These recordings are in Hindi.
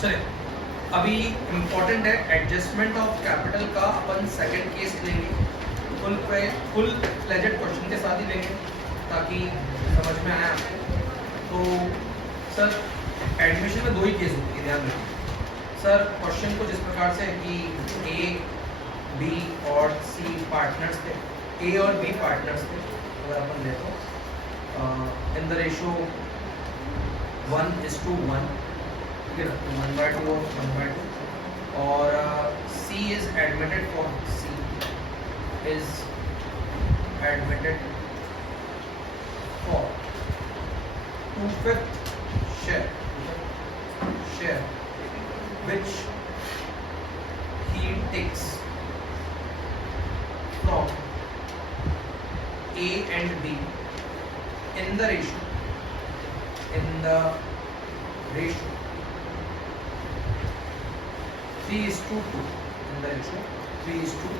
चले, अभी इम्पोर्टेंट है एडजस्टमेंट ऑफ कैपिटल का अपन सेकंड केस लेंगे, फुल फ्लेजेड क्वेश्चन के साथ ही लेंगे ताकि समझ में आए आपको। तो सर एडमिशन में दो ही केस होती है, ध्यान रखिए सर। क्वेश्चन को जिस प्रकार से कि ए बी और सी पार्टनर्स थे, ए और बी पार्टनर्स थे, अगर अपन देखो इन द रेशो 1:1, ठीक है ना, 1/2 और 1/2, और C is admitted for C is admitted for 2/5 share which he takes from A and B in the ratio 3:2, in the ratio 3:2।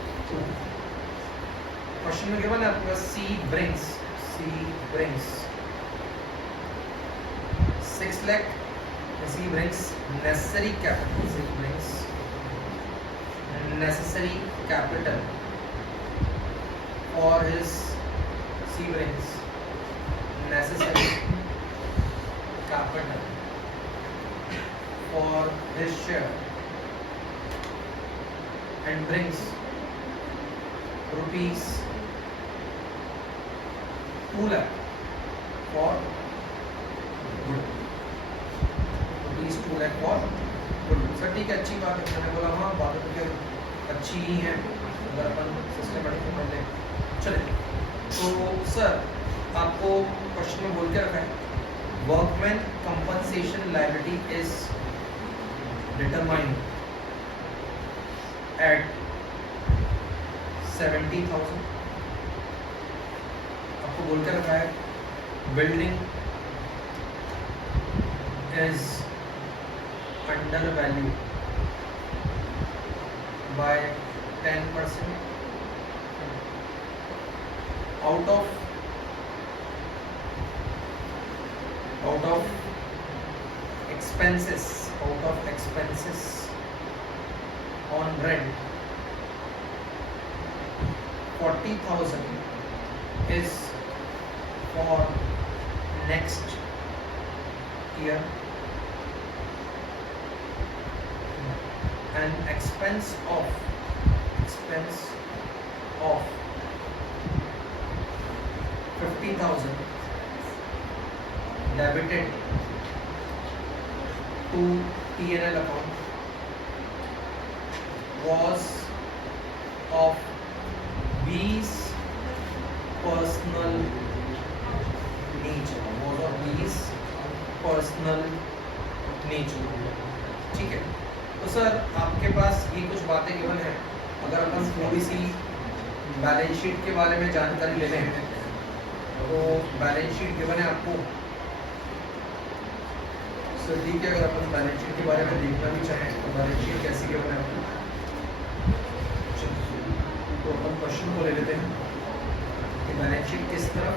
Question में केवल आपके पास C brings 6 lakh, C brings necessary capital for his C brings necessary capital for his share and brings rupees 2 lakh for good, rupees 2 lakh for good। Sir ठीक है, अच्छी बात है। मैंने बोला हाँ बातें तो क्या अच्छी ही हैं अगर अपन सिस्टमेटिक समझ लें। चलिए, तो सर आपको क्वेश्चन में बोल के रखा है workman compensation liability is determined at 70,000। आपको बोल के रखा है building is undervalue by 10% out of expenses on rent 40,000 is for next year and expense of 50,000 debited to P&L account was of B's personal nature, ठीक है। तो सर आपके पास ये कुछ बातें केवल हैं, अगर अपन थोड़ी सी बैलेंस शीट के बारे में जानकारी ले लें तो बैलेंस शीट गिवन है आपको सर, ठीक है। अगर अपन बैलेंस शीट के बारे में देखना भी चाहें तो बैलेंस शीट कैसी गिवन है आपको, तो अपन क्वेश्चन को ले लेते हैं कि बैलेंस शीट किस तरफ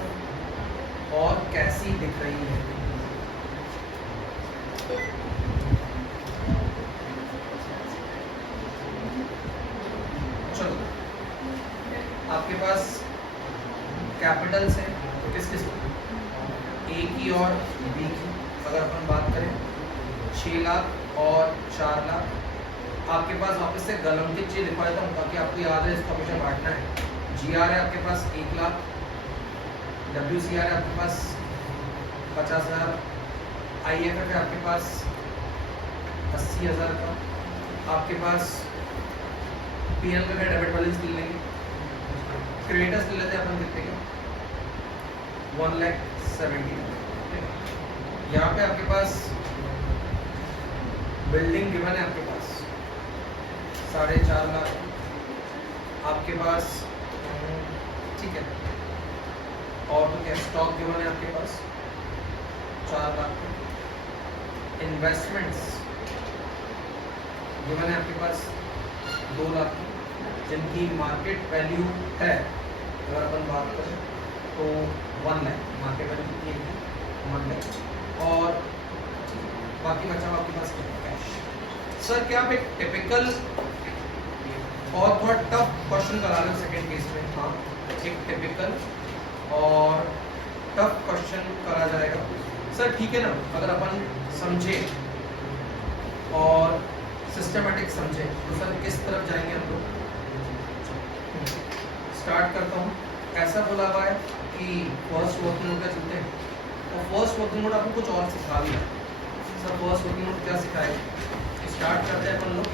और कैसी दिख रही है। चलो, आपके पास कैपिटल्स हैं तो किस किस ए की और बी की अगर अपन बात करें 6 लाख और 4 लाख। आपके पास वापस से गलंकित चीज लिखवा देता हूँ ताकि आपको याद है, इसको हमेशा बांटना है। GR है आपके पास 1 लाख, WCR है आपके पास 50,000, IFF है आपके पास 80,000 का, आपके पास PL का डेबिट बैलेंस ले लेंगे, क्रेडिटर्स ले लेते हैं अपन कितने का 1,70,000। यहाँ पे आपके पास बिल्डिंग गिवन है आपके पास 4.5 लाख, आपके पास ठीक है, और तो क्या स्टॉक गिवन है आपके पास 4 लाख, इन्वेस्टमेंट्स गिवन है आपके पास 2 लाख जिनकी मार्केट वैल्यू है, अगर अपन बात करें तो 1 लाख मार्केट वैल्यू कितनी है 1 लाख, और बाकी बचा आपके पास कैश। सर क्या आप एक टिपिकल और थोड़ा टफ क्वेश्चन करा रहे हो सेकेंड केस में? हाँ, एक टिपिकल और टफ क्वेश्चन करा जाएगा सर, ठीक है ना? अगर अपन समझे और सिस्टमेटिक समझे तो सर किस तरफ जाएंगे हम लोग? स्टार्ट करता हूँ। ऐसा बोला हुआ है कि फर्स्ट वर्किंग नोट का चलते हैं, और फर्स्ट वर्किंग नोट आपको कुछ और सिखा दिया सर। फर्स्ट वर्किंग नोट क्या सिखाएगा? स्टार्ट करते हैं अपन लोग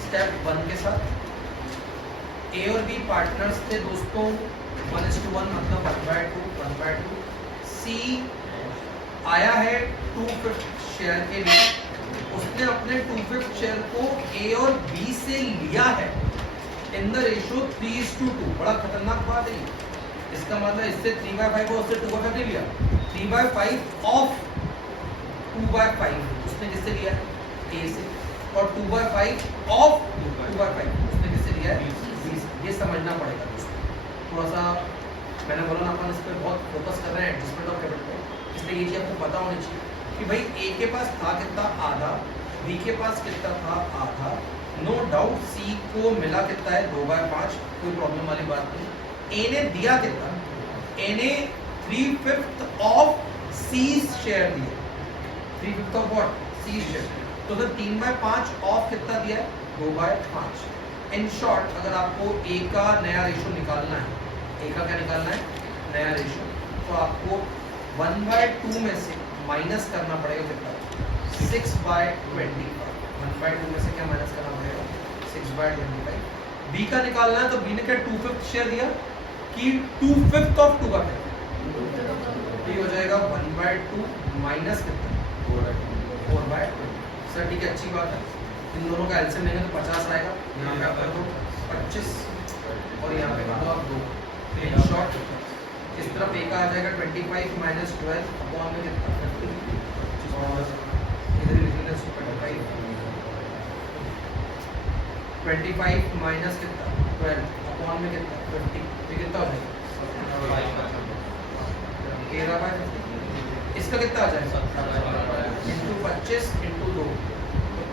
स्टेप 1 के साथ। ए और बी पार्टनर्स थे दोस्तों, 1:1 मतलब 1/2 1/2। सी आया है 2/5 शेयर के लिए, उसने अपने 2/5 शेयर को ए और बी से लिया है इन द रेशियो 3:2। बड़ा खतरनाक बात है। इसका मतलब इससे 3/5 और उससे 2/5 नहीं लिया, 3/5 ऑफ 2/5 उसने किससे लिया है? ए से। और 2/5 ऑफ 2/5 उसने किससे लिया है? ये समझना पड़ेगा थोड़ा सा। मैंने बोला ना अपन इस पर बहुत फोकस कर रहे हैं एडजस्टमेंट ऑफ कैपिटल पे, इसलिए ये चीज़ आपको पता होनी चाहिए कि भाई ए के पास था कितना? आधा। बी के पास कितना था? आधा। नो डाउट सी को मिला कितना है? 2/5, कोई प्रॉब्लम वाली बात नहीं। ए ने दिया कितना? ए ने 3/5 ऑफ सी शेयर दिया। 3/5 ऑफ व्हाट? C share. तो सर 3/5 ऑफ कितना दिया है? 2/5। इन शॉर्ट अगर आपको ए का नया रेशियो निकालना है, ए का क्या निकालना है? नया रेशियो, तो आपको 1/2 में से माइनस करना पड़ेगा कितना? 6/25। 1/2 में से क्या माइनस करना पड़ेगा? 6/25। बी का निकालना है, तो बी ने क्या 2/5 शेयर दिया कि 2/5 ऑफ 2/5? ये हो जाएगा 1/2 माइनस कितना? 4/20। सर ठीक है, अच्छी बात है। इन दोनों का एलसीएम लेंगे तो 50 आएगा। यहाँ पे आप कर दो 25 और यहाँ पे कर दो आप 2। इन शॉर्ट इस तरफ ए का आ जाएगा 25 माइनस 12 अपॉन में कितना? 50। और इधर ही लिख लेना 25 माइनस कितना? 12 अपॉन में कितना? 50। ये कितना हो जाएगा? 13/50। इसका कितना आ जाएगा? इंटू 25 इंटू 2,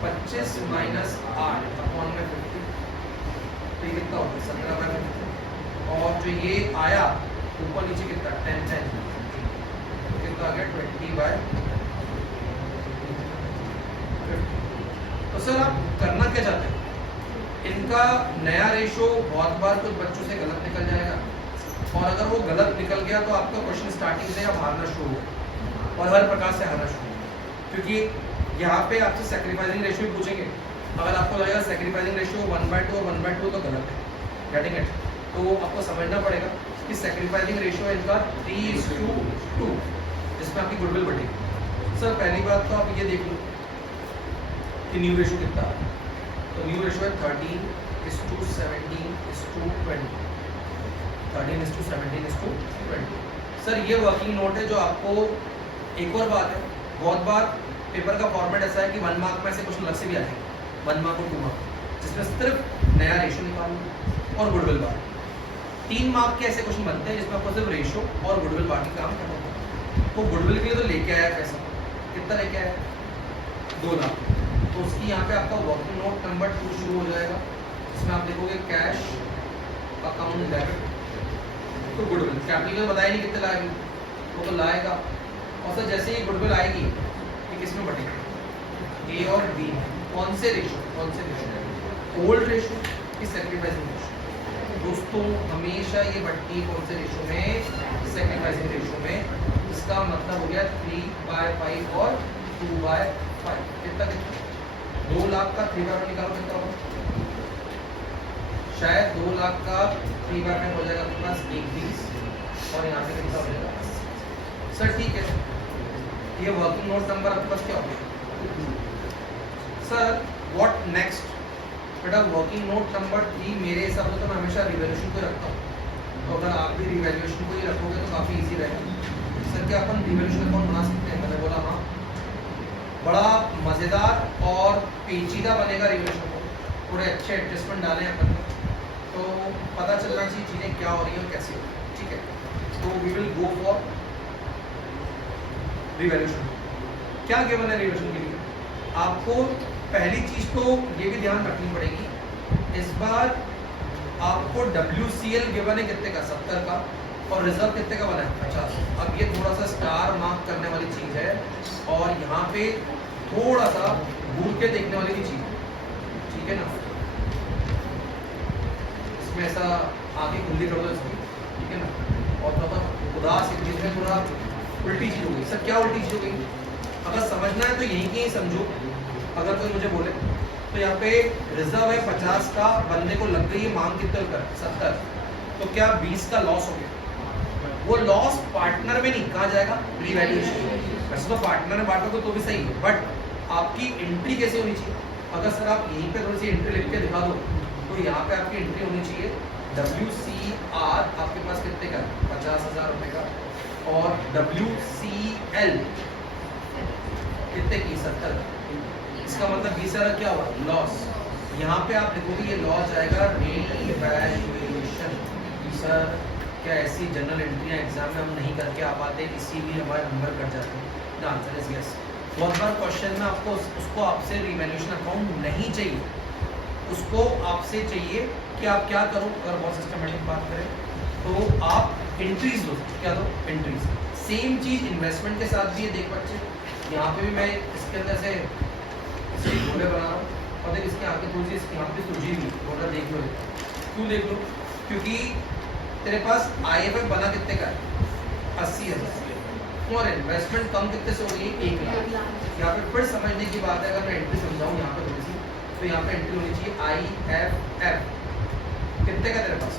25 माइनस 8 अपॉन में 50। तो ये कितना होगा? 17/50। और जो ये आया ऊपर नीचे कितना? 10 तो कितना आ गया? 20/50। तो सर आप करना क्या चाहते हैं? इनका नया रेशो बहुत बार कुछ बच्चों से गलत निकल जाएगा, और अगर वो गलत निकल गया तो आपका क्वेश्चन स्टार्टिंग से अब हारना शुरू हो और हर प्रकार से हारना शुरू हो, क्योंकि यहाँ पे आपसे सैक्रिफाइसिंग रेशियो पूछेंगे। अगर आपको लगेगा सैक्रिफाइसिंग रेशियो 1/2 और 1/2 तो गलत है, गेटिंग इट? तो आपको समझना पड़ेगा कि सैक्रिफाइसिंग रेशियो इनका 3:2, जिसमें आपकी गुडविल बढ़ेगी। सर पहली बात तो आप ये देख लो कि न्यू रेशियो कितना है। तो न्यू रेशियो है 13:17:20। 13:17:20। सर ये वर्किंग नोट है जो आपको, एक और बात है, बहुत बार पेपर का फॉर्मेट ऐसा है कि 1 मार्क में से क्वेश्चन अलग से भी आएंगे, 1 मार्क और 2 मार्क, जिसमें सिर्फ नया रेशियो निकालना और गुडविल बार। 3 मार्क के ऐसे क्वेश्चन बनते हैं जिसमें आपको सिर्फ रेशियो और गुडविल बार की काम करना होता है। तो गुडविल के लिए तो लेके आया पैसा, कितना लेके आया? 2 लाख। तो उसकी यहाँ पे आपका वर्किंग नोट नंबर 2 शुरू हो जाएगा, जिसमें आप देखोगे कैश अकाउंट डेबिट तो गुडविल। कैपिटल में बताया नहीं कितने लाएगी, वो तो लाएगा। और सर जैसे ही गुडविल आएगी ये किस में बढ़ेगी? ए और बी। कौन से रेशियो? कौन से रेशियो? ओल्ड रेशियो की सैक्रिफाइसिंग रेशियो। दोस्तों हमेशा ये बढ़ती है कौन से रेशियो में? सैक्रिफाइसिंग रेशियो में। इसका मतलब हो गया 3/5 और 2/5। कितना कितना? 2 लाख का 3/5 निकालो कितना होगा? शायद 2 लाख का 3/5 हो जाएगा आपके पास 1/20 और यहाँ पे कितना हो जाएगा? सर ठीक है, ये वर्किंग नोट नंबर आपके पास क्या होगा? Sir what next? बेटा वर्किंग नोट नंबर 3 मेरे हिसाब से तो मैं हमेशा रिवैल्यूएशन को रखता हूँ, तो अगर आप भी रिवैल्यूएशन को ही रखोगे तो काफ़ी इजी रहेगा। सर क्या अपन रिवैल्यूएशन अकाउंट बना सकते हैं? मैंने बोला हाँ, बड़ा मज़ेदार और पेचीदा बनेगा रिवैल्यूएशन अकाउंट। थोड़े अच्छे एडजस्टमेंट डालें अपन, तो पता चलना चाहिए चीज़ें क्या हो रही हैं और कैसे हो रही हैं। ठीक है, तो we will go for revaluation. क्या गिवन है रिवैल्यूएशन के लिए? आपको पहली चीज तो ये भी ध्यान रखनी पड़ेगी, इस बार आपको WCL गिवन है कितने का, 70 का, और रिजर्व कितने का बना है, 50। अब ये थोड़ा सा स्टार मार्क करने वाली चीज है और यहाँ पे थोड़ा सा घूर के देखने वाली भी चीज है, ठीक है ना। इसमें ऐसा आगे खुली कर दो इसकी, ठीक है ना। और थोड़ा उदास इंग्लिश में थोड़ा उल्टी चीज हो गई। सर क्या उल्टी चीज हो गई? अगर समझना है तो यहीं कहीं समझो। अगर कोई मुझे बोले तो यहाँ पे रिजर्व है 50 का, बंदे को लग गई है मांग कितने कर 70, तो क्या 20 का लॉस हो गया? वो लॉस पार्टनर में नहीं, कहाँ जाएगा, रिवैल्यूएशन। वैसे तो पार्टनर में बांटोगे तो भी सही है, बट आपकी एंट्री कैसे होनी चाहिए? अगर सर आप यहीं पे थोड़ी सी एंट्री लिख के दिखा दो, तो यहाँ पे आपकी एंट्री होनी चाहिए WCR आपके पास कितने का, 50,000 रुपए का, और WCL कितने की, 70। इसका मतलब 20,000 क्या हुआ, लॉस। यहाँ पे आप लिखोगे ये लॉस जाएगा रिवैल्यूएशन। सर क्या ऐसी जनरल एंट्रियाँ एग्जाम में हम नहीं करके आ पाते, इसीलिए हमारे नंबर कट जाते हैं? The answer is yes. बहुत बार क्वेश्चन में आपको उसको आपसे रिवैल्यूएशन अकाउंट नहीं चाहिए, उसको आपसे चाहिए कि आप क्या करो। अगर बहुत सिस्टमेटिक बात करें तो आप एंट्रीज दो, क्या दो, एंट्रीज। सेम चीज इन्वेस्टमेंट के साथ भी है। देख बच्चे, यहाँ पे भी मैं इसके अंदर से इसकी गोले बना रहा हूँ, और देख इसके आगे थोड़ी सी इसकी यहाँ पे सूझी हुई गोला, देख लो। क्यों देख लो? क्योंकि तेरे पास IFF बना कितने का है, 80,000, और इन्वेस्टमेंट कम कितने से हो गई, 1 लाख। यहाँ पे फिर समझने की बात है, अगर मैं एंट्री समझाऊँ यहाँ पे थोड़ी सी, तो यहाँ पे एंट्री होनी चाहिए IFF कितने का तेरे पास,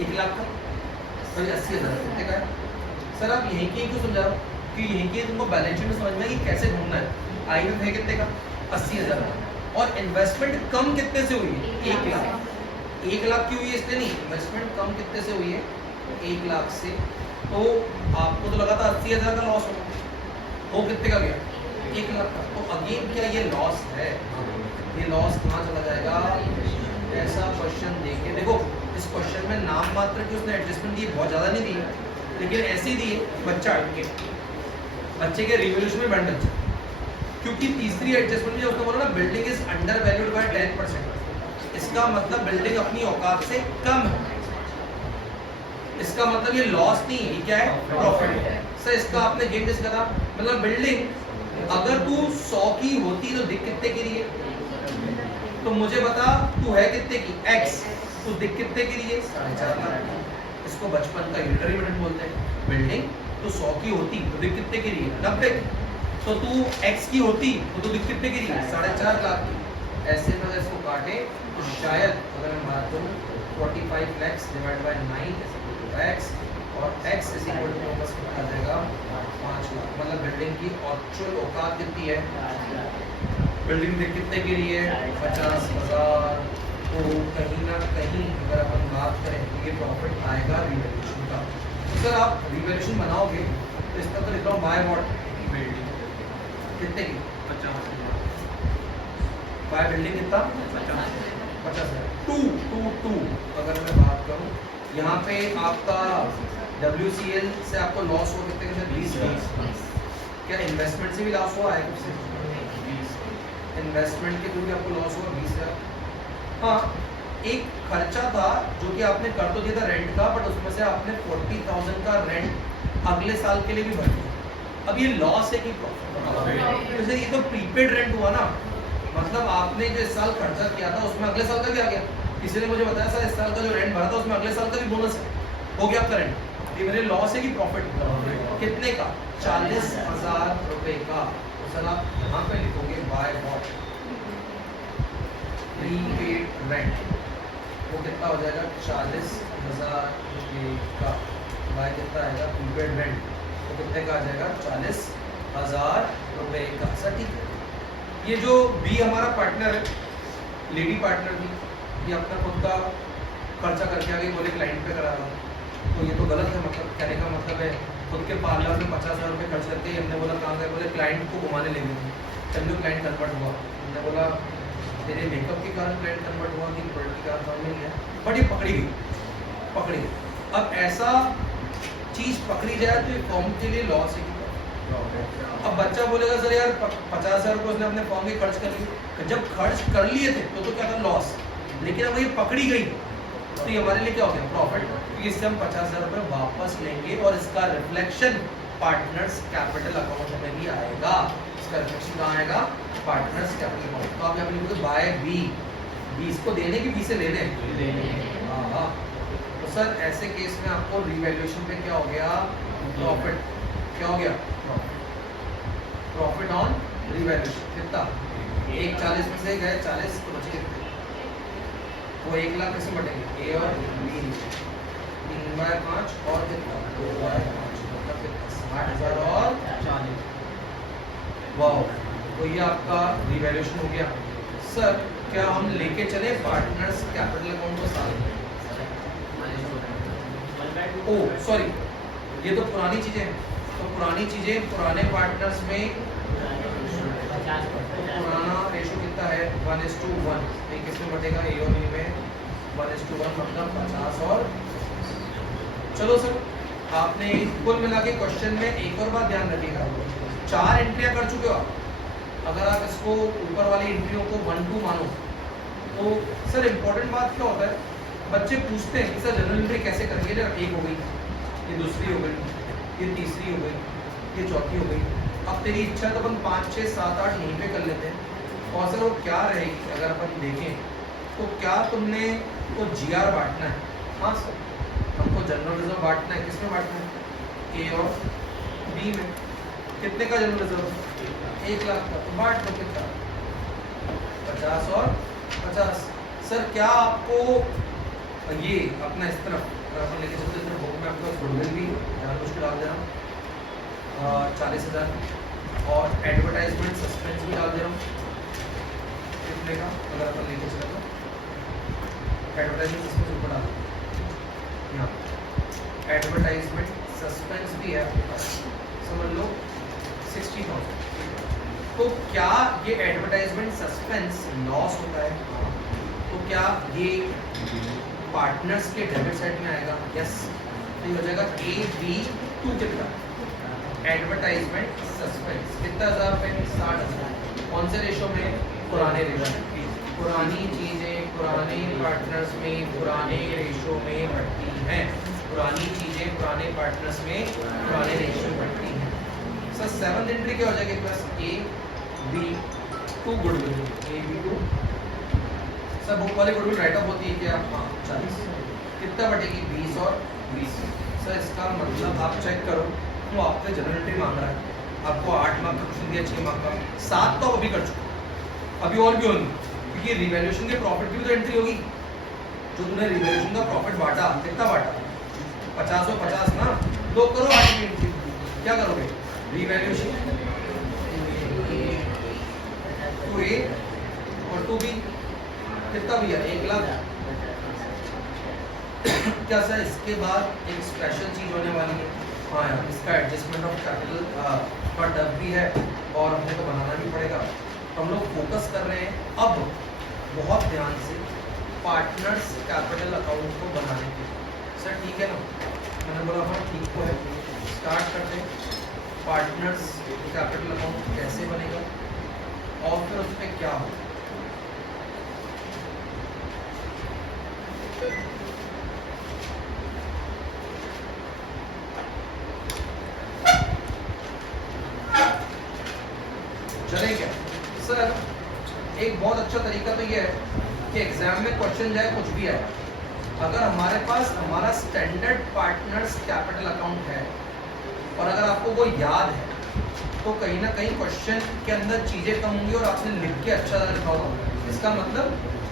1 लाख का, तो 80,000 कितने का है? सर आप यहीं की क्यों समझा रहा हूँ कि यहीं की तुमको बैलेंस शीट में समझ में कि कैसे ढूंढना है। IFF है कितने का, 80,000, और इन्वेस्टमेंट कम कितने से हुई है, 1 लाख। 1 लाख की हुई है इसलिए नहीं, इन्वेस्टमेंट कम कितने से हुई है, 1 लाख से। तो आपको तो लगा था 80,000 का लॉस होगा, वो कितने का गया, 1 लाख का। तो अगेन क्या ये लॉस है? ये लॉस कहाँ चला जाएगा? ऐसा क्वेश्चन देखिए, देखो इस क्वेश्चन में नाम मात्र की उसने एडजस्टमेंट दी, बहुत ज्यादा नहीं दी, लेकिन ऐसी दी है बच्चा अटके, बच्चे के रिवॉल्यूशन में बैंड बच्चा। क्योंकि तीसरी एडजस्टमेंट में उसने बोला ना, building is under valued bye 10%, इसका मतलब बिल्डिंग अपनी औकात से कम है। इसका मतलब ये लॉस नहीं है, ये क्या है, प्रॉफिट है। सर इसका आपने गेम कैसे करा? मतलब बिल्डिंग अगर तू 100 की होती तो दिख कितने की रही है? तो मुझे बता तू है कितने की, X, तो दिख कितने की रही है, 4.5 लाख। इसको बचपन का यूनिटरी मेथड बोलते हैं। बिल्डिंग तो 100 की होती तो दिख कितने की रही है, 90 की। तो तू X की होती तो दिख कितने की रही है, 4.5 लाख की। ऐसे में अगर इसको काटे तो शायद अगर मैं बात करूँ 45 lakhs डिवाइड बाय 9 X, और X इज इक्वल टू बस कितना आ जाएगा, 5 लाख। मतलब बिल्डिंग की एक्चुअल औकात कितनी है, बिल्डिंग देख कितने की रही है, 50,000। तो कहीं ना कहीं अगर अपन बात करें तो ये प्रॉफिट आएगा रिवैल्यूएशन का। तो सर आप रिवैल्यूएशन बनाओगे तो इसका तो लिख रहा हूँ बाय व्हाट, बिल्डिंग कितने की, 50,000। बाय बिल्डिंग कितना, 50,000। टू अगर मैं बात करूँ यहाँ पे आपका WCL से आपको लॉस हो कितने का, 20। क्या इन्वेस्टमेंट से भी लॉस हुआ है कुछ से, 20। इन्वेस्टमेंट के थ्रू भी आपको लॉस हुआ 20,000। हाँ एक खर्चा था जो कि आपने कर तो दिया था रेंट का, बट उसमें से आपने 40,000 का रेंट अगले साल के लिए भी भर दिया। अब ये लॉस है कि प्रॉफिट? तो ये तो प्रीपेड रेंट हुआ ना, मतलब आपने जो इस साल खर्चा किया था उसमें अगले साल का भी आ गया। किसी ने मुझे बताया सर इस साल का जो रेंट भरा था उसमें अगले साल का भी बोनस है, हो गया आपका रेंट। ये मेरे लॉस है कि प्रॉफिट? कितने का, 40,000 रुपए का। तो सर आप यहाँ पे लिखोगे बाय व्हाट, प्रीपेड रेंट, वो कितना हो जाएगा, 40,000 रुपए का, बाय कितना आएगा, प्रीपेड रेंट, तो कितने का आ जाएगा, 40,000 रुपए का। सर ठीक है। ये जो बी हमारा पार्टनर है, लेडी पार्टनर थी, ये अपना खुद का खर्चा करके आ गई, बोले क्लाइंट पे करा रहा, तो ये तो गलत है। मतलब कहने का मतलब है खुद के पार्लर में 50,000 रुपये खर्च करके हमने बोला कहाँ गए, बोले क्लाइंट को घुमाने ले गए। चलो क्लाइंट कन्वर्ट हुआ, हमने बोला तेरे मेकअप के कारण क्लाइंट कन्वर्ट हुआ कि प्रोडक्ट के कारण समझ में नहीं है, बट ये पकड़ी गई। अब ऐसा चीज़ पकड़ी जाए तो ये फॉर्म के लिए लॉस है। अब बच्चा बोलेगा सर यार 50,000 रुपये उसने अपने फॉर्म के खर्च कर लिए, जब खर्च कर लिए थे तो क्या था, लॉस, लेकिन अब ये पकड़ी गई तो ये हमारे लिए क्या हो गया, प्रॉफिट, क्योंकि इससे हम 50,000 रुपये वापस लेंगे और इसका रिफ्लेक्शन पार्टनर्स कैपिटल अकाउंट में भी आएगा। इसका रिफ्लेक्शन कहाँ आएगा, पार्टनर्स कैपिटल अकाउंट। तो आप यहाँ पे लिखोगे बाय बी, बी इसको देने की बी से लेने, हाँ। तो सर ऐसे केस में आपको रिवैल्यूएशन पे क्या हो गया, प्रॉफिट, क्या हो गया, प्रॉफिट ऑन रिवैल्यूएशन। कितना, 140 में से गए 40 तो बच गए, वो 1 लाख कैसे बटेंगे, ए और बी, 3/5 और कितना 2/5, मतलब कितना 60,000 और 40। वाह, तो ये आपका रिवैल्यूएशन हो गया। सर क्या हम लेके चले पार्टनर्स कैपिटल अकाउंट को साथ, ओ सॉरी ये तो पुरानी चीजें हैं, तो पुरानी चीजें पुराने पार्टनर्स में तो पुराना रेशो कितना है 1:1, ये किसमें बटेगा, ए और बी में 1:1, मतलब 50 और। चलो सर आपने कुल मिला के क्वेश्चन में एक और बात ध्यान रखिएगा, 4 एंट्रियां कर चुके हो आप, अगर आप इसको ऊपर वाली एंट्रियों को 1 2 मानो तो सर इंपॉर्टेंट बात क्या होता है, बच्चे पूछते हैं कि सर जनरल एंट्री कैसे करेंगे, जब एक हो गई, ये दूसरी हो गई, ये तीसरी हो गई, ये चौथी हो गई, अब तेरी इच्छा तो अपन 5 6 7 8 यहीं पे कर लेते हैं। और सर वो क्या रहेगी अगर अपन देखें तो क्या तुमने को जीआर बांटना है, हाँ सर हमको जनरल रिजर्व बांटना है, किसमें बांटना है, ए और बी में, कितने का जनरल रिजर्व 1 लाख का, तो बांट दो कितना 50 और 50। सर क्या आपको ये अपना इस तरफ अपन लेके चलते हैं, बुक में आपको गुडविल भी जानबूझ के डाल दे रहा हूँ 40,000, और एडवर्टाइजमेंट सस्पेंस भी डाल दे रहा हूँ कितने का, अगर अपन लेके चले तो एडवर्टाइजमेंट सस्पेंस ऊपर डाल दो, यहाँ एडवर्टाइजमेंट सस्पेंस भी है आपके पास, समझ लो 60,000। तो क्या ये एडवर्टाइजमेंट सस्पेंस लॉस होता है, तो क्या ये पार्टनर्स के डेबिट साइड में आएगा, यस, तो हो जाएगा ए बी 2 कितना, एडवर्टाइजमेंट सस्पेंस कितना 1000 रुपये 60,000, कौन से रेशो में, पुराने रेशो, पुरानी चीजें पुराने पार्टनर्स में पुराने रेशो में बढ़ती हैं, पुरानी चीजें पुराने पार्टनर्स में पुराने रेशो में बढ़ती हैं। सर 7th एंट्री क्या हो जाएगी plus A B 2 goodwill, A B 2, sir book वाली गुडविल राइट ऑफ होती है क्या, हाँ 40, कितना बटेगी 20 और 20। सर इसका मतलब आप चेक करो, वो आपसे जनरल एंट्री मांग रहा है, आपको 8 मार्क का क्वेश्चन दिया, 6 मार्क का, 7 तो अभी कर चुके, अभी और भी होंगे, क्योंकि रिवैल्यूएशन के प्रॉफिट की भी तो एंट्री होगी, जो तुमने रिवैल्यूएशन का प्रॉफिट बांटा, कितना बांटा 50 और 50 ना, 2 करो 8 की एंट्री, क्या करोगे रिवैल्यूएशन 2A और 2B कितना भी है 1 लाख। क्या सर इसके बाद एक स्पेशल चीज होने वाली है, हाँ यार इसका एडजस्टमेंट ऑफ कैपिटल का डब भी है और हमको तो बनाना भी पड़ेगा, तो हम लोग फोकस कर रहे हैं अब बहुत ध्यान से पार्टनर्स कैपिटल अकाउंट को बनाने के। सर ठीक है ना, मैंने बोला हाँ ठीक तो है, स्टार्ट करते हैं पार्टनर्स कैपिटल अकाउंट कैसे बनेगा और फिर उस पर क्या होगा। चले क्या सर, एक बहुत अच्छा तरीका तो ये है कि एग्जाम में क्वेश्चन जाए कुछ भी आए, अगर हमारे पास हमारा स्टैंडर्ड पार्टनर्स कैपिटल अकाउंट है और अगर आपको वो याद है तो कहीं ना कहीं क्वेश्चन के अंदर चीजें कम होंगी और आपने लिख के अच्छा लिखा होगा। इसका मतलब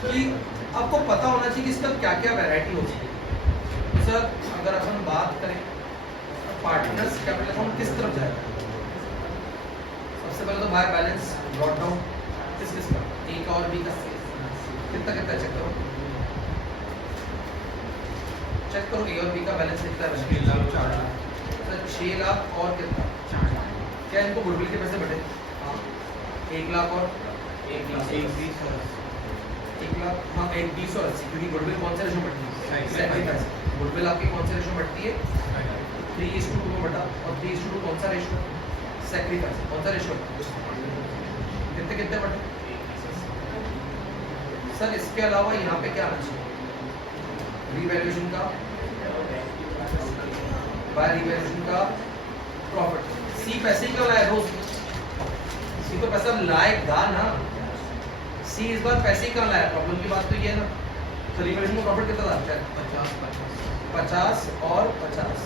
कि आपको पता होना चाहिए कि इसका क्या क्या वैरायटी होती है। तो सर अगर अपन बात करें पार्टनर्स कैपिटल अकाउंट किस तरफ जाएगा, सबसे पहले तो बाय बैलेंस ब्रॉट डाउन किस किस का, ए का और बी का, कितना कितना चेक करो, चेक करो ए और बी का बैलेंस कितना है, 6 लाख 4 लाख, सर 6 लाख और कितना 4 लाख, क्या इनको गुडविल के पैसे बढ़े, हाँ 1 लाख और 1 लाख 1 लाख, हाँ 1 20 और 80, क्योंकि गुडविल कौन से रेशो बढ़ती है, गुडविल आपकी कौन से रेशो बढ़ती है 3:2 में बटा, और 3:2 कौन सा रेशो सेक्रीफाइस कौन सा रेशियो कितने कितने बटे सर? इसके अलावा यहाँ पे क्या आना चाहिए? रीवैल्यूएशन का बाय रीवैल्यूएशन का प्रॉफिट। सी पैसे ही क्यों लाए दोस्त? सी तो पैसा लाएगा ना। सी इस बार पैसे ही क्यों लाया? प्रॉब्लम की बात तो ये है ना। तो रीवैल्यूएशन का प्रॉफिट कितना आता है? 50 और 50।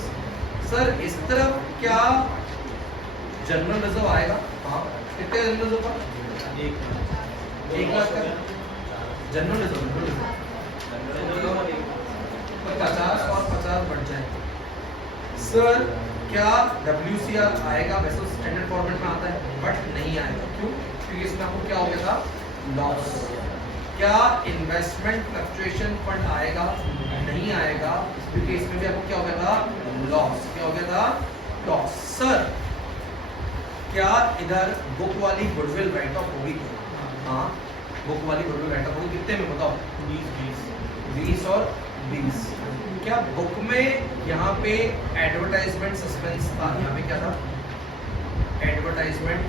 सर इस तरफ क्या जनरल रिजर्व आएगा? हाँ, कितने जनरल रिजर्व का? 1 लाख का जनरल रिजर्व। 50 और 50 बढ़ जाए। सर क्या WCR आएगा? वैसे स्टैंडर्ड फॉर्मेट में आता है बट नहीं आएगा। क्यों? क्योंकि इसमें आपको क्या हो गया था? लॉस। क्या इन्वेस्टमेंट फ्लक्चुएशन फंड आएगा? नहीं आएगा क्योंकि इसमें भी आपको क्या हो गया था? लॉस। क्या हो गया था? लॉस। सर क्या इधर बुक वाली गुडविल राइट ऑफ होगी? हाँ, बुक वाली गुडविल राइट ऑफ होगी। कितने में बताओ? 20 और 20। क्या बुक में यहाँ पे एडवर्टाइजमेंट सस्पेंस था? यहाँ पे क्या था? एडवर्टाइजमेंट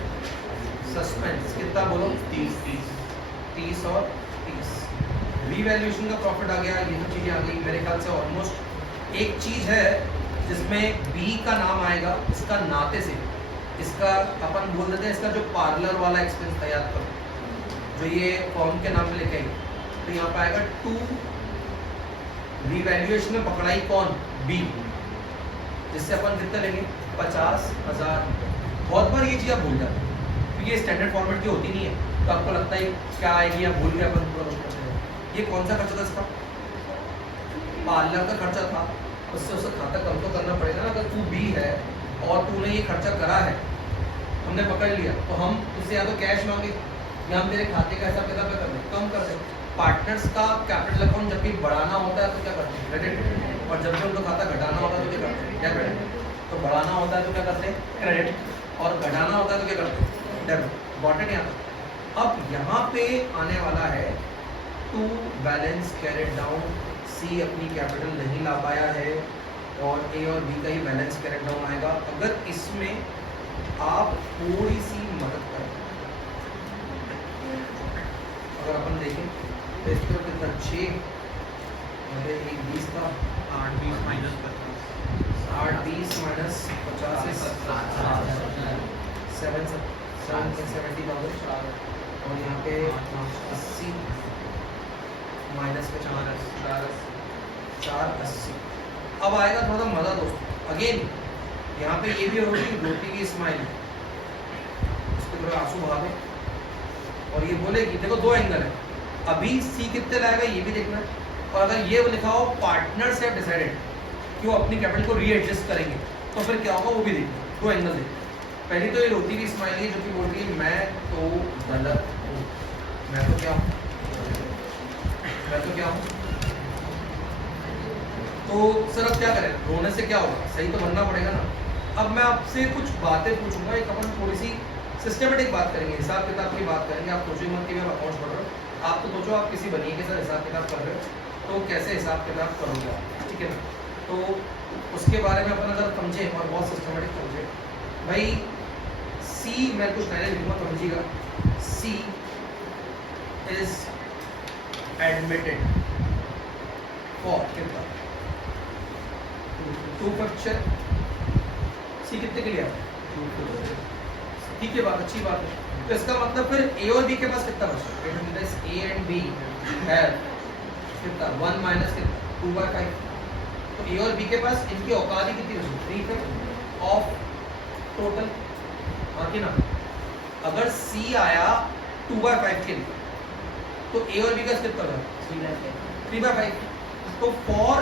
सस्पेंस कितना बोलो? 30 और 30। रीवैल्यूएशन का प्रॉफिट आ गया। ये तो चीजें आ गई मेरे ख्याल से। ऑलमोस्ट एक चीज है जिसमें बी का नाम आएगा, इसका नाते से इसका अपन बोल देते हैं, इसका जो पार्लर वाला एक्सपेंस था याद करो, जो ये फॉर्म के नाम पे लिखे हैं, तो यहाँ पे आएगा 2। रीवैल्यूएशन में पकड़ाई कौन? बी, जिससे अपन कितना लेंगे? 50,000। बहुत बार ये चीज आप भूल जाते हैं क्योंकि ये स्टैंडर्ड फॉर्मेट की होती नहीं है, तो आपको लगता है क्या आएगी, आप भूल गए, अपन पूरा कुछ करते हैं। ये कौन सा खर्चा था इसका? पार्लर का खर्चा था। उससे उसका खाता कम तो करना पड़ेगा ना। अगर तू बी है और तूने ये खर्चा करा है, हमने पकड़ लिया, तो हम तुझसे या तो कैश मांगे या हम तेरे खाते का हिसाब किताब कर दें, कम कर दें। पार्टनर्स का कैपिटल अकाउंट जब भी बढ़ाना होता है तो क्या करते हैं? क्रेडिट। और जब भी उनको खाता घटाना होता है तो क्या करते हैं? डेबिट। तो बढ़ाना होता है तो क्या करते हैं? क्रेडिट। और घटाना होता है तो क्या करते हैं? डेबिट। Got it? यहाँ अब यहाँ पे आने वाला है टू बैलेंस कैरेट डाउन। सी अपनी कैपिटल नहीं ला पाया है और ए और बी का ही बैलेंस कैरेट डाउन आएगा। अगर इसमें आप थोड़ी सी मदद करें, अगर अपन देखें तो इस तरफ कितना 6 1 20 था, 8 20 माइनस 50 8 20 माइनस 50 से 70,000 और यहाँ पे 80 माइनस में 480। अब आएगा थोड़ा मजा दोस्तों। अगेन यहाँ पे ये भी होगी रोटी की स्माइल, उसके थोड़े आंसू बहावे और ये बोलेगी देखो दो एंगल है, अभी सी कितने लाएगा ये भी देखना है। और अगर ये लिखा हो पार्टनर्स हैव डिसाइडेड कि वो अपनी कैपिटल को रीएडजस्ट करेंगे, तो फिर क्या होगा वो भी देखना। दो एंगल देखना। पहली तो ये रोती हुई स्माइल है जो कि बोल रही है मैं तो गलत हूँ, मैं तो क्या हूँ, मैं तो क्या हूँ। तो सर अब क्या करें? रोने से क्या होगा? सही तो बनना पड़ेगा ना। अब मैं आपसे कुछ बातें पूछूंगा, एक अपन थोड़ी सी सिस्टमेटिक बात करेंगे, हिसाब किताब की बात करेंगे। आप सोचो मत कि मैं अकाउंट्स पढ़ रहा हूँ, आप तो सोचो आप किसी बनिए के साथ हिसाब किताब कर रहे हो तो कैसे हिसाब किताब करोगे आप, ठीक है ना। तो उसके बारे में अपन अगर समझें और बहुत सिस्टमेटिक समझे, भाई सी मैं कुछ नया लिखूंगा समझिएगा। सी इज एडमिटेड फॉर कितना 2 फ्रैक्चर। सी कितने के लिए? ठीक है, बात अच्छी बात है। तो इसका मतलब फिर ए और बी के पास कितना बचा? ए एंड बी है कितना? 1 माइनस कितना? 2/5। तो ए और बी के पास इनकी औकात ही कितनी बची? 3 ऑफ टोटल। बाकी ना अगर सी आया 2/5 के लिए तो ए और बी का कितना बचा? 3/5। तो for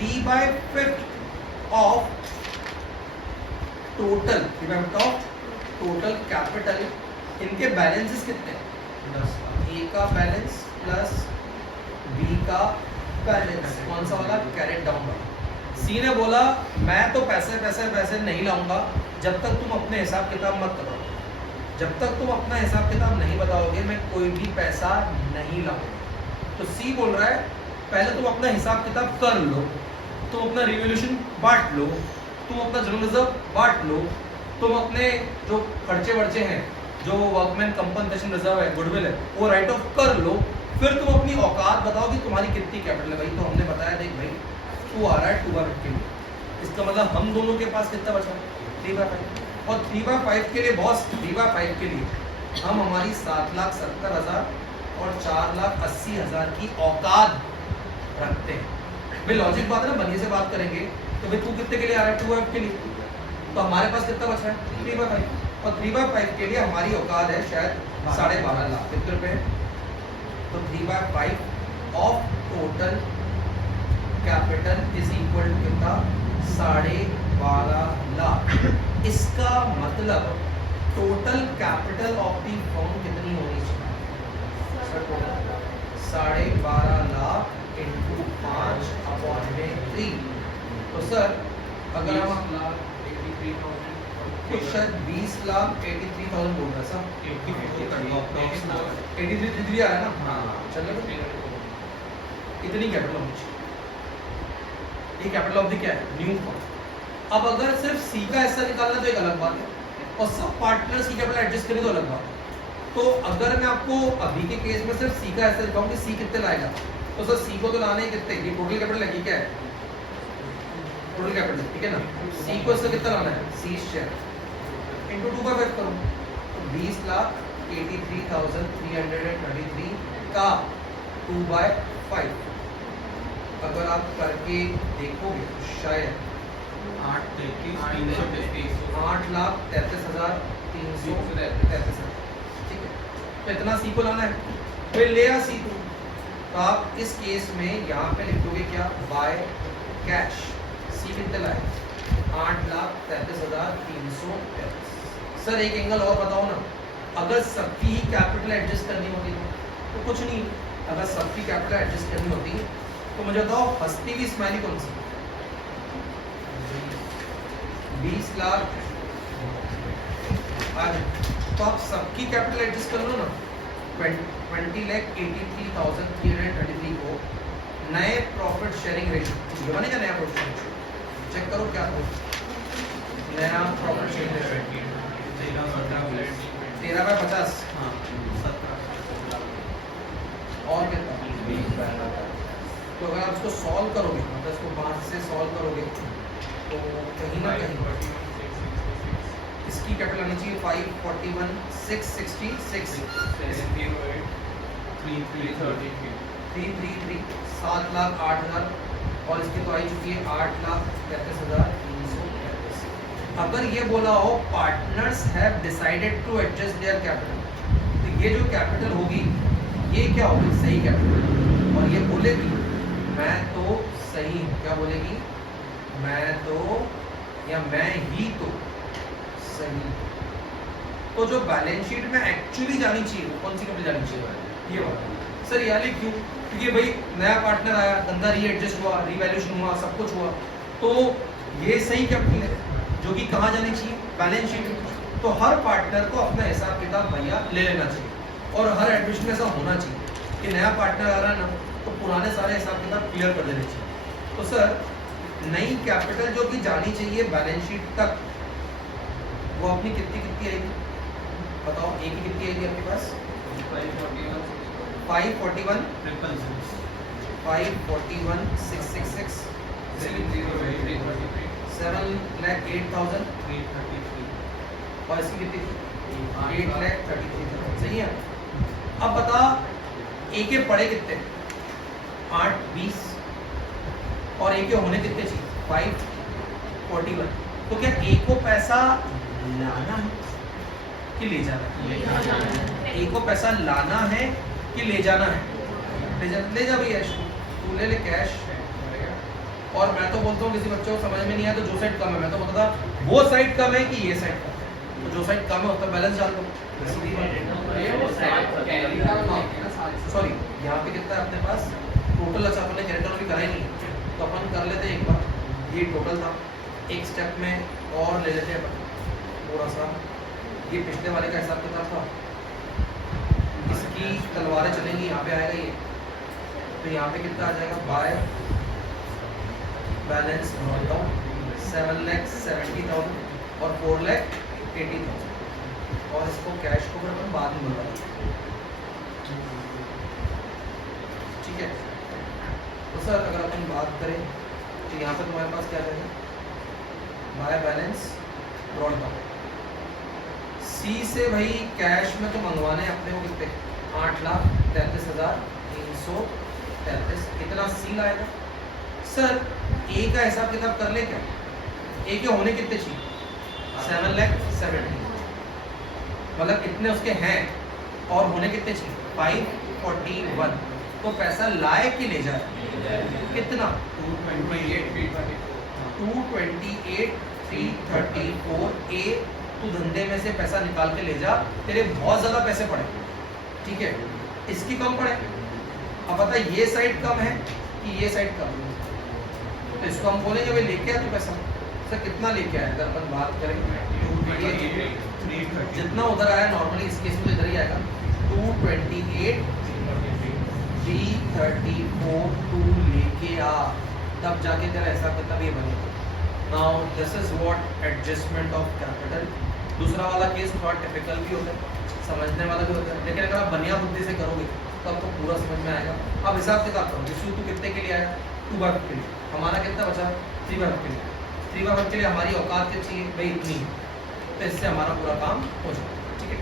3/5 of total, 3/5 of total capital, इनके बैलेंसेस कितने हैं? 10। ए का बैलेंस प्लस बी का बैलेंस, कौन सा वाला? कैरेट डाउन वाला। सी ने बोला मैं तो पैसे पैसे पैसे नहीं लाऊंगा जब तक तुम अपने हिसाब किताब मत बताओ। जब तक तुम अपना हिसाब किताब नहीं बताओगे मैं कोई भी पैसा नहीं लाऊंगा। तो सी बोल रहा है पहले तुम अपना हिसाब किताब कर लो, तुम अपना रिवॉल्यूशन बांट लो, तुम अपना जनरल रिजर्व बांट लो, तुम अपने जो खर्चे वर्चे हैं, जो वर्कमैन कंपनसेशन रिजर्व है, गुडविल है, वो राइट ऑफ कर लो, फिर तुम अपनी औकात बताओ कि तुम्हारी कितनी कैपिटल है भाई। तो हमने बताया देख भाई तू आ रहा है 2/50, इसका मतलब हम दोनों के पास कितना बचा 3/5, और 3/5 के लिए बॉस 3/5 के लिए हम हमारी 7,70,000 और 4,80,000 की औकात रखते हैं। भाई लॉजिक बात है ना, बनिए से बात करेंगे तो भाई तू कितने के लिए आ रहा है 2/5 के लिए, तो हमारे पास कितना बचा है 3/5, और 3/5 के लिए हमारी औकात है शायद 12.5 लाख कितने रुपए, तो 3/5 of total capital is equal to कितना 12.5 लाख। इसका मतलब total capital of the firm कितनी होनी चाहिए, 12.5 लाख इंटू 5/3। तो सर अगर हम कुछ शायद 20,83,000 बोल रहा है सर, 83 आ रहा है ना, हाँ चलो इतनी कैपिटल होनी चाहिए। ये कैपिटल ऑफ द क्या है न्यू फर्म। अब अगर सिर्फ सी का हिस्सा निकालना तो एक अलग बात है, और सब पार्टनर्स की कैपिटल एडजस्ट करें तो अलग बात है। तो अगर मैं आपको अभी के केस में सिर्फ सी का हिस्सा दिखाऊं कि सी कितने लाएगा, तो सर सी को तो लाना ही कितने, ये टोटल कैपिटल है क्या है, टोटल कैपिटल ठीक है ना, सी को इसका कितना लाना है सी शेयर इनटू 2/5 करो, तो 20,83,333 का 2/5 अगर आप करके देखोगे तो शायद 8,33,333, ठीक है। तो इतना सी को लाना है, फिर ले आ सी को, तो आप इस केस में यहाँ पे लिखोगे क्या बाय कैश, सी कितने लाए 8,33,333। सर एक एंगल और बताओ ना, अगर सबकी ही कैपिटल एडजस्ट करनी होती तो कुछ नहीं, अगर सबकी कैपिटल एडजस्ट करनी होती तो मुझे बताओ हंसती हुई स्माइली कौन सी 20 लाख तो आप सबकी कैपिटल एडजस्ट कर लो ना, 20,83,333 को नए प्रॉफिट शेयरिंग रेशियो बनेगा, नया प्रॉफिट शेयरिंग चेक करो क्या हो, नया प्रॉफिट शेयरिंग रेशियो 13/50 और कितना, तो अगर आप इसको सॉल्व करोगे मतलब इसको 5 से सॉल्व करोगे तो कहीं ना कहीं इसकी कैपिटल आनी चाहिए 541,666 333 7,08,000 और इसकी तो आई चुकी है 8,33,333। अगर ये बोला हो partners have decided to adjust their capital, तो ये जो कैपिटल होगी ये क्या होगी सही कैपिटल, और ये बोलेगी मैं तो सही हूँ, क्या बोलेगी मैं तो या मैं ही तो सही। तो जो बैलेंस शीट में एक्चुअली जानी चाहिए वो कौन सी कैपिटल जानी चाहिए, ये बात सर याली क्यों, क्योंकि भाई नया पार्टनर आया, धंधा रीएडजस्ट हुआ, रीवैल्यूएशन हुआ, सब कुछ हुआ, तो ये सही कैपिटल है जो कि कहाँ जानी चाहिए बैलेंस शीट में। तो हर पार्टनर को अपना हिसाब किताब भैया ले लेना चाहिए, और हर एडमिशन में ऐसा होना चाहिए कि नया पार्टनर आ रहा है ना तो पुराने सारे हिसाब किताब क्लियर कर देने चाहिए। तो सर नई कैपिटल जो कि जानी चाहिए बैलेंस शीट तक वो अपनी कितनी कितनी आएगी बताओ, एक ही कितनी आएगी आपके पास 541,666 7,08,000 और इसकी कितनी 8,33,000 सही है। अब बता ए के पड़े कितने 8 20 और ए के होने कितने चाहिए 541, तो क्या ए को पैसा लाना है कि ले जाना है, ए को पैसा लाना है कि ले जाना है, ले जा भैया तू ले ले कैश। और मैं तो बोलता हूँ किसी बच्चे को समझ में नहीं आया तो जो साइड कम है मैं तो बोलता था वो साइड कम है कि ये साइड कम है, तो जो साइड कम है उसका बैलेंस डाल दो। सॉरी यहाँ पे कितना है अपने पास टोटल, अच्छा अपने कैरेक्टर भी करा ही नहीं तो अपन कर लेते एक बार, ये टोटल था एक स्टेप में और ले लेते हैं अपन थोड़ा सा, ये पिछले वाले का हिसाब किताब था, इसकी तलवारें चलेंगी यहाँ पे आएगा ये, तो यहाँ पे कितना आ जाएगा बाय बैलेंस 7,70,000 और 4,33,000 80,000 और इसको कैश को फिर अपन बाद में भरवा देंगे, ठीक है। तो सर अगर अपन बात करें तो यहाँ पर तुम्हारे पास क्या रहेगा, बाय बैलेंस ब्रॉड डाउन। सी से भाई कैश में तो मंगवाने हैं अपने को कितने, 8,33,333। कितना सी लाएगा सर, ए का हिसाब किताब कर ले क्या, ए के होने कितने चाहिए, 7,70,000, मतलब इतने उसके हैं और होने कितने चाहिए 541। तो पैसा लाए कि ले जाए, कितना 228,334। ए तू धंधे में से पैसा निकाल के ले जा, तेरे बहुत ज्यादा पैसे पड़े, ठीक है, इसकी कम पड़े। अब बता ये साइड कम है कि ये साइड कम है, तो इसको हम बोलेंगे भाई लेके आ तू पैसा। सर कितना लेके आया, अगर अपन बात करें जितना उधर आया नॉर्मली इस केस में तो इधर ही आएगा 228,334 टू लेके आ, तब जाके तेरा ऐसा कितना भी बनेगा। Now this is what adjustment of capital. दूसरा वाला केस थोड़ा टिपिकल भी होता है, समझने वाला भी होता है, लेकिन अगर आप बढ़िया बुद्धि से करोगे तो आपको पूरा समझ में आएगा। अब हिसाब किताब करो, इशू तू कितने के लिए आया, 2/5 के लिए, हमारा कितना बचा 3/5 के लिए। 3/5 के लिए हमारी औकात क्या चाहिए भाई, इतनी, तो इससे हमारा पूरा काम हो जाएगा, ठीक है।